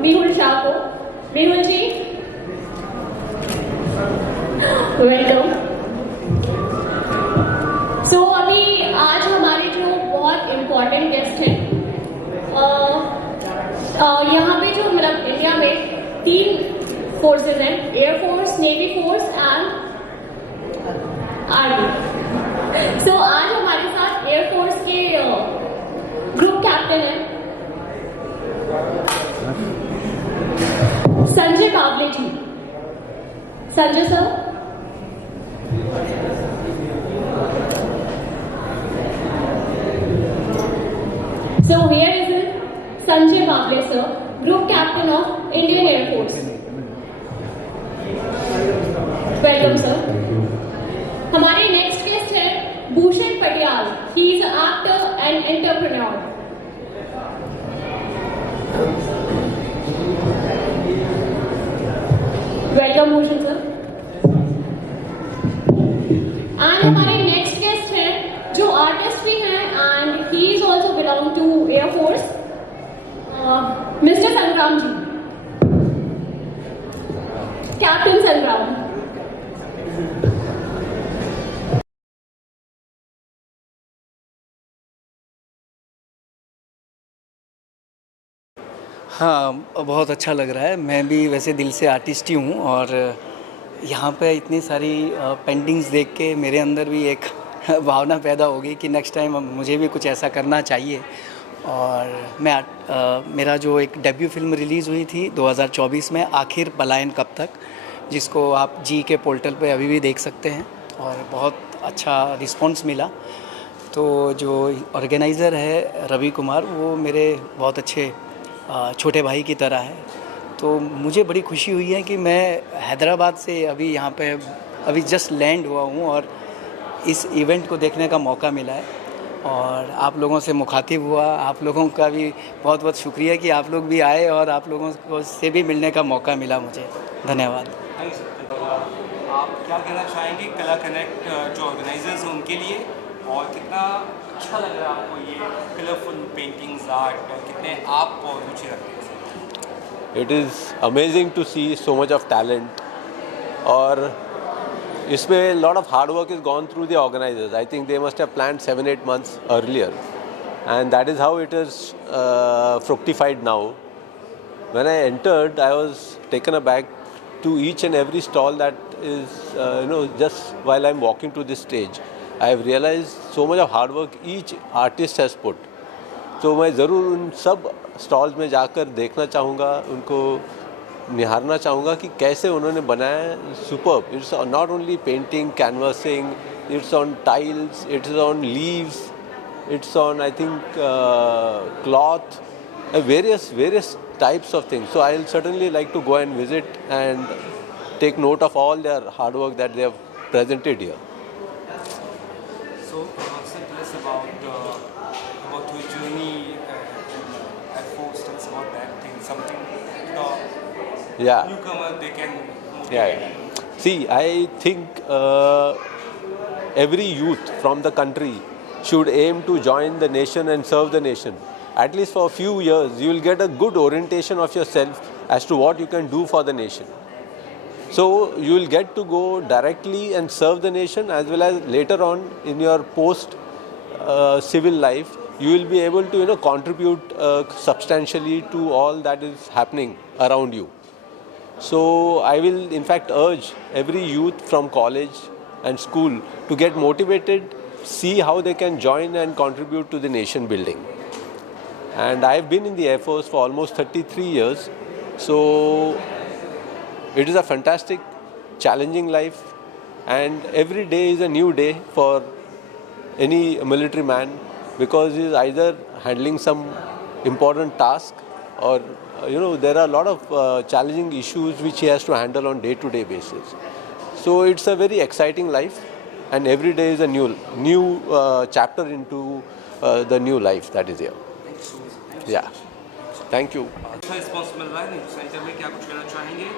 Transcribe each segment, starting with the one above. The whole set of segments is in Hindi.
मेहुल शाह को। मेहुल जी, वेलकम। सो अभी आज हमारे जो बहुत इम्पोर्टेंट गेस्ट हैं, यहाँ पे जो मतलब इंडिया में 3 फोर्सेस हैं, air force, navy force and army. So आज हमारे साथ एयरफोर्स के ग्रुप कैप्टन हैं Sanjay Bawale ji. Sanjay sir, so here is Sanjay Bable sir, Group Captain of Indian Air Force. Welcome sir. हमारे नेक्स्ट गेस्ट है Bhushan Patiyal. He is an actor and entrepreneur. Welcome Bhushan sir. And हमारे नेक्स्ट गेस्ट है जो आर्टिस्ट भी हैं and he is also belong to Air Force. Mister संग्राम जी, कैप्टन संग्राम। हाँ, बहुत अच्छा लग रहा है। मैं भी वैसे दिल से आर्टिस्ट ही हूँ और यहाँ पे इतनी सारी पेंटिंग्स देख के मेरे अंदर भी एक भावना पैदा होगी कि नेक्स्ट टाइम मुझे भी कुछ ऐसा करना चाहिए। और मेरा जो एक डेब्यू फिल्म रिलीज़ हुई थी 2024 में, आखिर पलायन कब तक, जिसको आप जी के पोर्टल पे अभी भी देख सकते हैं और बहुत अच्छा रिस्पांस मिला। तो जो ऑर्गेनाइज़र है रवि कुमार, वो मेरे बहुत अच्छे छोटे भाई की तरह है। तो मुझे बड़ी खुशी हुई है कि मैं हैदराबाद से अभी यहाँ पे अभी जस्ट लैंड हुआ हूँ और इस इवेंट को देखने का मौका मिला है और आप लोगों से मुखातिब हुआ। आप लोगों का भी बहुत बहुत शुक्रिया कि आप लोग भी आए और आप लोगों को से भी मिलने का मौका मिला मुझे। धन्यवाद। आप क्या कहना चाहेंगे कला कनेक्ट जो ऑर्गेनाइजर्स हैं उनके लिए, और कितना अच्छा लग रहा है आपको ये कलरफुल पेंटिंग्स, आर्ट, कितने आप रुचि रखते हैं? It is amazing to see so much of talent, और इसमें lot of hard work is gone through the organisers. I think they must have planned 7-8 months earlier, and that is how it is fructified now. When I entered, I was taken aback to each and every stall that is, just while I'm walking to this stage, I have realized so much of hard work each artist has put. तो मैं ज़रूर उन सब स्टॉल्स में जाकर देखना चाहूँगा, उनको निहारना चाहूँगा कि कैसे उन्होंने बनाया. Superb. It's not only painting, canvassing, it's on tiles, it's on leaves, it's on, I think, cloth, various types of things. So I'll certainly like to go and visit and take note of all their hard work that they have presented here. So tell us about your journey at Force. Tell us about that thing, something newcomer they can Yeah. See, I think every youth from the country should aim to join the nation and serve the nation. At least for a few years, you will get a good orientation of yourself as to what you can do for the nation. So you will get to go directly and serve the nation, as well as later on in your post civil life, you will be able to contribute substantially to all that is happening around you. So I will in fact urge every youth from college and school to get motivated, see how they can join and contribute to the nation building. And I've been in the Air Force for almost 33 years, so it is a fantastic, challenging life, and every day is a new day for any military man, because he is either handling some important task or there are a lot of challenging issues which he has to handle on day-to-day basis. So it's a very exciting life, and every day is a new chapter into the new life that is here. Yeah, thank you. अच्छा रिस्पॉन्स मिल रहा है न्यूज़ सेंटर में, क्या कुछ कहना चाहेंगे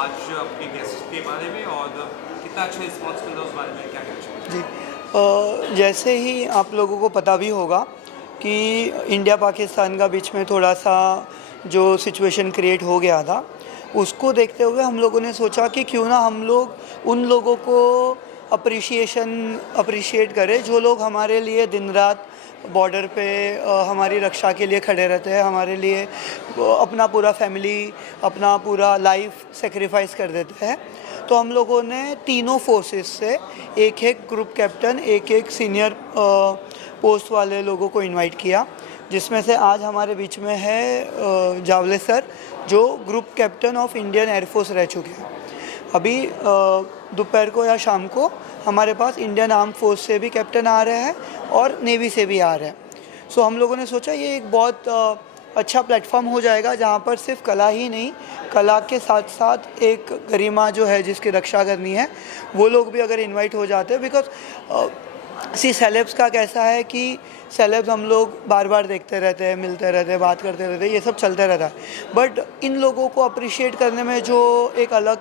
आज आपके गेस्ट के बारे में, और कितना अच्छा रिस्पॉन्स मिल रहा है उस बारे में क्या कहना चाहेंगे? जी, जैसे ही आप लोगों को पता भी होगा कि इंडिया पाकिस्तान का बीच में थोड़ा सा जो सिचुएशन क्रिएट हो गया था, उसको देखते हुए हम लोगों ने सोचा कि क्यों ना हम लोग उन लोगों को अप्रिशिएट करें जो लोग हमारे लिए दिन रात बॉर्डर पे हमारी रक्षा के लिए खड़े रहते हैं, हमारे लिए अपना पूरा फैमिली, अपना पूरा लाइफ सेक्रीफाइस कर देते हैं। तो हम लोगों ने तीनों फोर्सेस से एक एक ग्रुप कैप्टन, एक एक सीनियर पोस्ट वाले लोगों को इनवाइट किया, जिसमें से आज हमारे बीच में है जावले सर, जो group captain of Indian air force रह चुके हैं। अभी दोपहर को या शाम को हमारे पास इंडियन आर्म फोर्स से भी कैप्टन आ रहे हैं और नेवी से भी आ रहे हैं। सो हम लोगों ने सोचा ये एक बहुत अच्छा प्लेटफॉर्म हो जाएगा, जहाँ पर सिर्फ कला ही नहीं, कला के साथ साथ एक गरिमा जो है जिसकी रक्षा करनी है, वो लोग भी अगर इनवाइट हो जाते हैं। बिकॉज सेलेब्स का कैसा है कि सेलेब्स हम लोग बार बार देखते रहते हैं, मिलते रहते हैं, बात करते रहते हैं, ये सब चलते रहता है। बट इन लोगों को अप्रिशिएट करने में जो एक अलग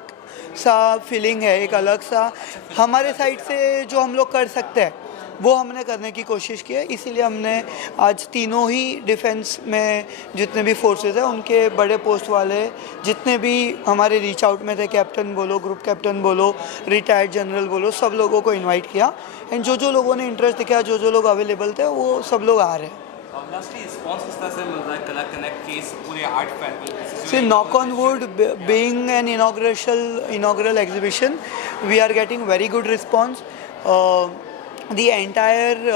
सा फीलिंग है, एक अलग सा हमारे साइड से जो हम लोग कर सकते हैं, वो हमने करने की कोशिश की है। इसीलिए हमने आज तीनों ही डिफेंस में जितने भी फोर्सेस हैं, उनके बड़े पोस्ट वाले जितने भी हमारे रीच आउट में थे, कैप्टन बोलो, ग्रुप कैप्टन बोलो, रिटायर्ड जनरल बोलो, सब लोगों को इनवाइट किया। एंड जो लोगों ने इंटरेस्ट दिखाया, जो लोग अवेलेबल थे, वो सब लोग आ रहे हैं। See, knock on wood, being an inaugural exhibition, we are getting very good response. The entire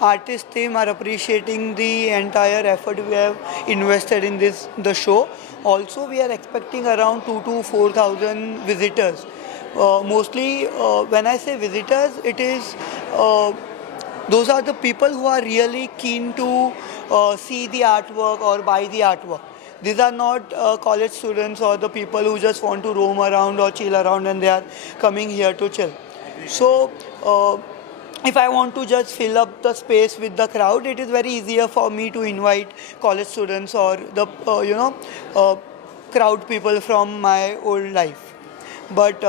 artist team are appreciating the entire effort we have invested in the show. Also, we are expecting around 2,000 to 4,000 visitors. Mostly, when I say visitors, it is those are the people who are really keen to see the artwork or buy the artwork. These are not college students or the people who just want to roam around or chill around and they are coming here to chill. So, if I want to just fill up the space with the crowd, it is very easier for me to invite college students or the crowd people from my old life. But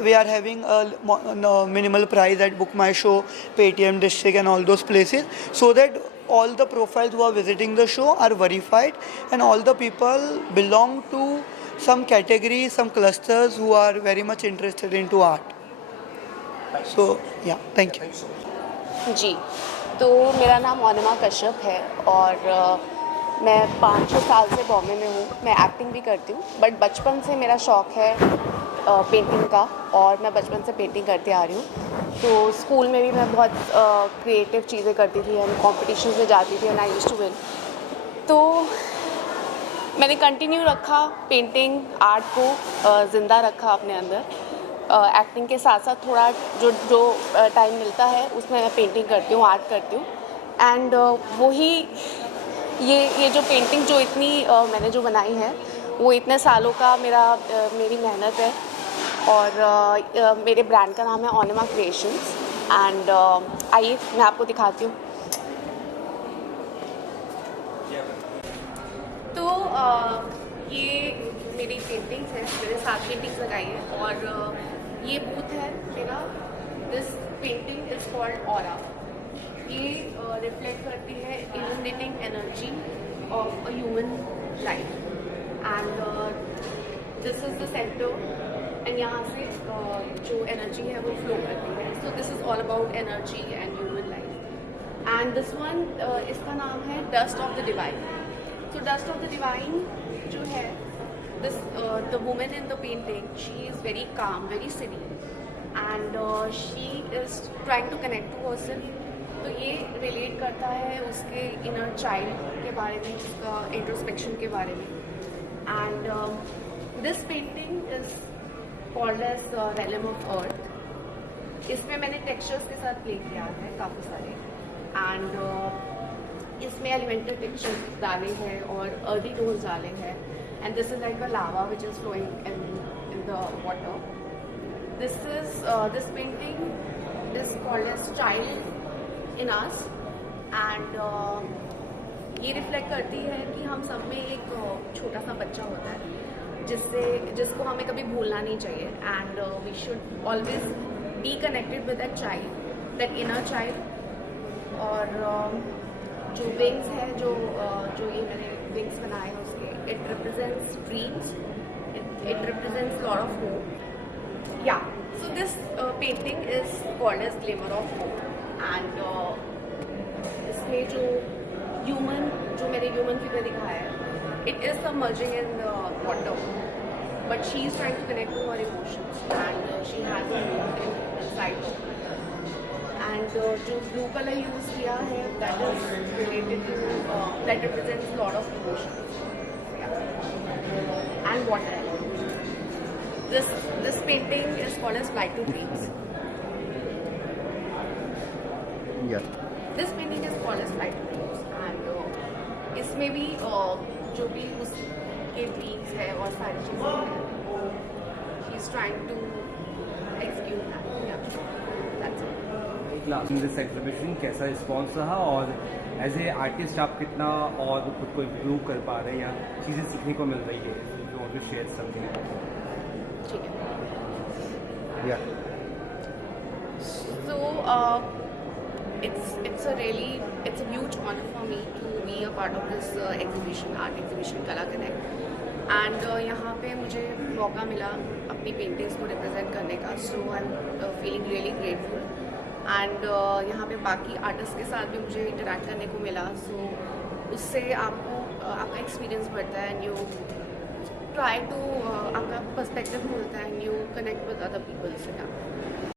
we are having a minimal price at Book My Show, Paytm District and all those places, so that all the profiles who are visiting the show are verified and all the people belong to some category, some clusters who are very much interested into art. So, yeah, thank you. जी, तो मेरा नाम अनिमा कश्यप है और मैं 5-6 साल से बॉम्बे में हूँ। मैं एक्टिंग भी करती हूँ, बट बचपन से मेरा शौक़ है पेंटिंग का और मैं बचपन से पेंटिंग करती आ रही हूँ। तो स्कूल में भी मैं बहुत क्रिएटिव चीज़ें करती थी एंड कॉम्पिटिशन्स में जाती थी and I used to win. तो मैंने कंटिन्यू रखा पेंटिंग आर्ट को ज़िंदा रखा अपने अंदर। एक्टिंग के साथ साथ थोड़ा जो टाइम मिलता है उसमें मैं पेंटिंग करती हूँ, आर्ट करती हूँ। एंड वही ये जो पेंटिंग जो इतनी मैंने जो बनाई है वो इतने सालों का मेरी मेहनत है और मेरे ब्रांड का नाम है ओनिमा क्रिएशंस। एंड आइए मैं आपको दिखाती हूँ। तो ये मेरी पेंटिंग्स है, मेरे 7 पेंटिंग्स लगाई है और ये बूथ है मेरा। This painting is called aura. ये रिफ्लेक्ट करती है illuminating energy of a human life and this is the centre and यहाँ से जो एनर्जी है वो फ्लो करती है। So this is all about energy and human life. And this one इसका नाम है dust of the divine. So dust of the divine जो है this the woman in the painting, she is very calm, very serene and she is trying to connect to herself. तो ये रिलेट करता है उसके इनर चाइल्ड के बारे में, उसका इंट्रोस्पेक्शन के बारे में। And this painting is called as realm of earth. इसमें मैंने टेक्सचर्स के साथ प्ले किया है काफ़ी सारे एंड इसमें एलिमेंटल टेक्सचर्स डाले हैं और अर्दी टोन्स डाले हैं। And this is like a lava which is flowing in the water. This painting is called as Child in Us and ये रिफ्लेक्ट करती है कि हम सब में एक छोटा सा बच्चा होता है जिसको हमें कभी भूलना नहीं चाहिए and we should always be connected with that child, that inner child. और जो विंग्स है जो ये मैंने wings represents dreams. It represents a lot of hope. Yeah. So this painting is called as Glimmer of Hope, and इसमें जो मैंने human figure दिखाया है, it is submerging in the water, but she is trying to connect to her emotions, and she has a hope inside her. And जो blue color use किया है, that is related to that represents a lot of emotions. Yeah. And water. This painting is called as Flight to Dreams. Yeah. This painting is called as Flight to Dreams, and इसमें भी जो भी उसके dreams है और सारी चीज़ें हैं, she is trying to execute that. Yeah, that's it. Last this exhibition कैसा रिस्पॉन्स रहा, और एज ए आर्टिस्ट आप कितना और खुद को इम्प्रूव कर पा रहे हैं या चीज़ें सीखने को मिल रही है, जो और शेयर समथिंग? ठीक है. Yeah. So it's a huge honor for me to be a part of this art exhibition Kala Connect, and यहाँ पे मुझे मौका मिला अपनी पेंटिंग्स को रिप्रेजेंट करने का. So I am feeling really grateful, and यहाँ पे बाकी आर्टिस्ट के साथ भी मुझे इंटरेक्ट करने को मिला. सो उससे आपका एक्सपीरियंस बढ़ता है, एंड यू ट्राई टू आपका पर्सपेक्टिव खुलता है, and you connect with other people. से